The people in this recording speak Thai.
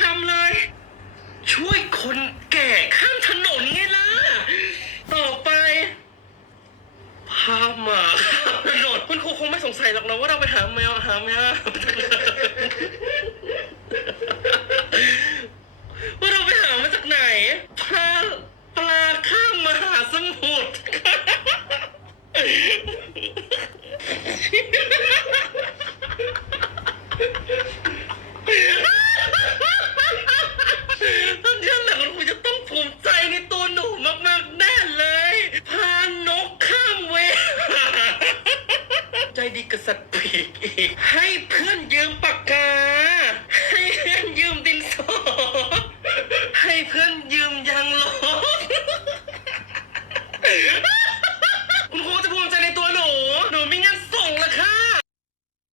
ทำเลย ช่วยคนแก่ข้ามถนนไงล่ะ ต่อไปพาหมาข้ามถนนคุณครูคงไม่สงสัยหรอกนะว่าเราไปหาแมวหาแมว ยดีกับสัตว์ปีกอีก ให้เพื่อนยืมปากกา ให้เพื่อนยืมดินสอ ให้เพื่อนยืมยางลบ